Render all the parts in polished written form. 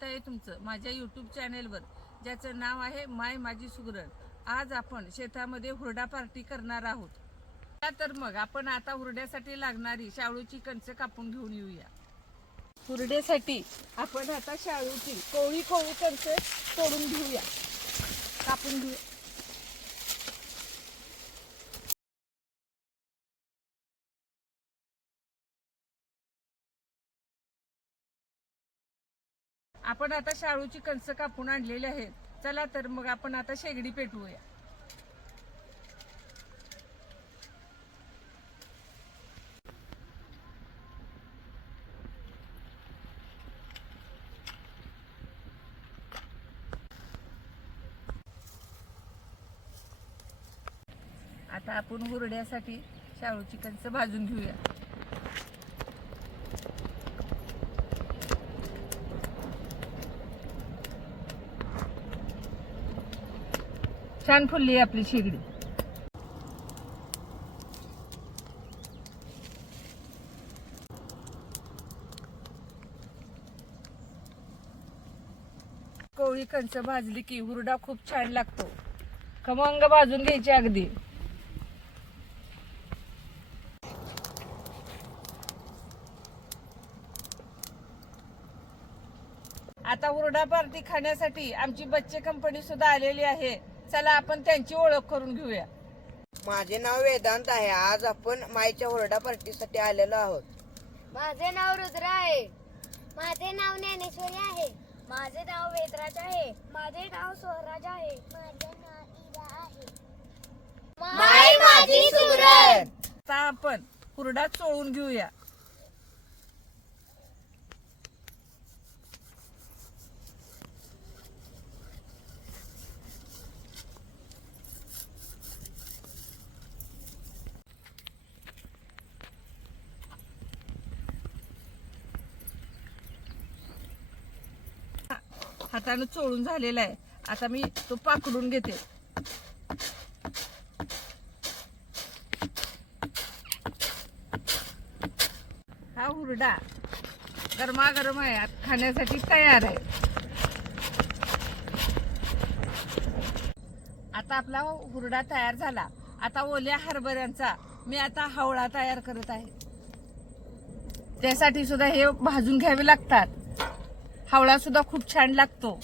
स्वागत आहे तुमचं माझ्या यूट्यूब चॅनेलवर, ज्याचं नाव आहे माय माझी सुगरण। आज आपण शेतामध्ये हुरडा पार्टी करणार आहोत। तर मग आपण आता हुरड्यासाठी लागणारी शाळूची कणसं कापून घेऊन येऊया। हुरड्यासाठी आपण आता शाळूची कोवळी कणसं तोडून घेऊया, कापून घेऊया। आपण आता शाळूची कणसं कापून आणलेली आहेत। चला तर मग आपण आता शेगडी पेटवूया। आता आपण हुरड्यासाठी शाळूची कणसं भाजून घेऊया। छान फुलली आपली शेगडी। कोवळी कणसं भाजली की हुरडा खूप छान लागतो। खमंग भाजून घ्यायची अगदी। आता हुरडा पार्टी खाण्यासाठी आमची बच्चे कंपनी सुद्धा आलेली आहे। चला आपण त्यांची ओळख करून घेऊया। माझे नाव वेदांत आहे। आज आपण माईच्या हुरडा पार्टीसाठी आलेलो आहोत। माझे नाव रुद्र आहे। माझे नाव ज्ञानेश्वरी आहे। माझे नाव वेदराज आहे। माझे नाव स्वराज आहे। माझे नाव ईरा आहे। माय माझी सुगरण। आता आपण हुरडा चोळून घेऊया। हाताने चोळून झालेला आहे। आता मी तो पाकडून घेते। हा हुरडा गरमागरम आहे, खाण्यासाठी तयार आहे। आता आपला हुरडा तयार झाला। आता ओल्या हरभऱ्यांचा मी आता हवळा तयार करत आहे। त्यासाठी सुद्धा हे भाजून घ्यावे लागतात। हवळा सुद्धा खूप छान लागतो।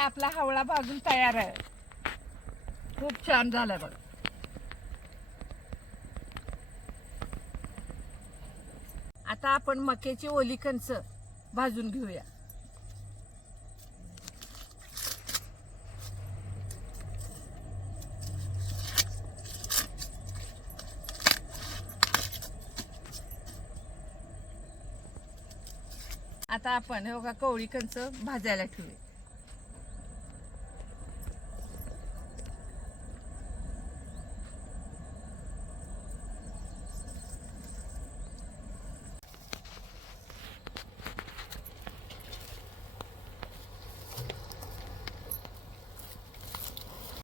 आपला हवळा भाजून तयार आहे। खूप छान झालाय बघ। आता आपण मक्याची ओली कणसं भाजून घेऊया। आता आपण हे बघा कोवळी कणसं भाजायला ठेवूया।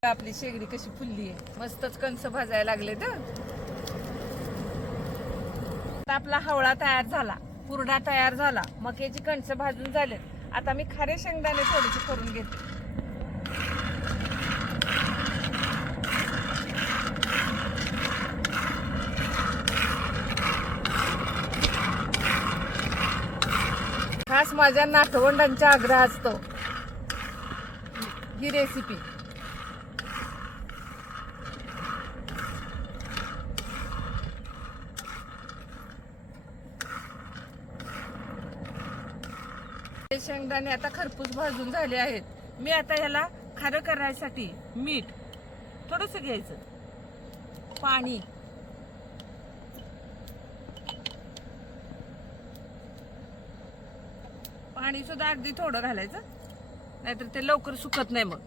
आपली शेगडी कशी फुलली आहे, मस्तच कणसं भाजायला लागले तर। आपला हवळा तयार झाला, हुरडा तयार झाला, मक्याची कणसं भाजून झाले। आता मी खारे शेंगदाणे थोडेसे करून घेते। खास माझ्या नातवंडांचा आग्रह असतो ही रेसिपी। शेंगदाणे आता खरपूस भाजून झाले आहेत। मी आता याला खारं करायसाठी मीठ थोडंसं घ्यायचं, पाणी, पाणी सुद्धा अगदी थोडं घालायचं, नाहीतर ते लवकर सुकत नाही मग.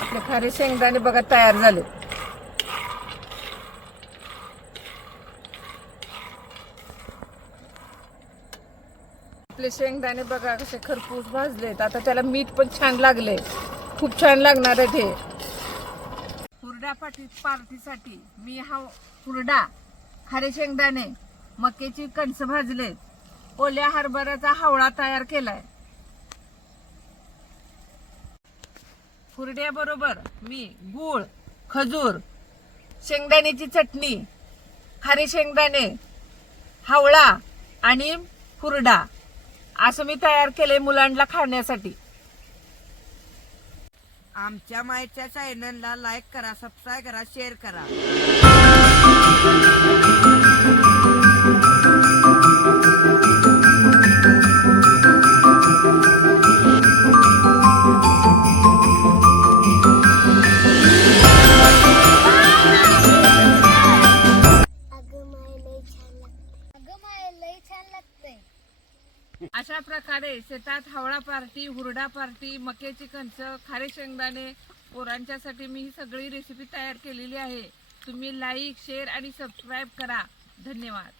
आपले खारे शेंगदाणे बघा तयार झाले. आपले शेंगदाणे बघा कसे खरपूस भाजलेत. आता त्याला मीठ पण छान लागले, खूप छान लागणार आहे ते. हुरडा पार्टीसाठी मी हा हुरडा, खारे शेंगदाणे, मक्याची कणस भाजले, ओल्या हरभऱ्याचा हावळा तयार केलाय. हुरड्याबरोबर मी गूळ, खजूर, शेंगदाण्याची चटणी, खारे शेंगदाणे, हावळा आणि हुरडा असं मी तयार केलंय मुलांना खाण्यासाठी. आमच्या मायच्या चॅनलला लाईक करा, सबस्क्राईब करा, शेअर करा. अशा प्रकारे शेतात हावळा पार्टी, हुरडा पार्टी, मक्याची कणस, खारे शेंगदाणे पोरांच्यासाठी मी ही सगळी रेसिपी तयार केलेली आहे. तुम्ही लाईक, शेअर आणि सबस्क्राईब करा. धन्यवाद.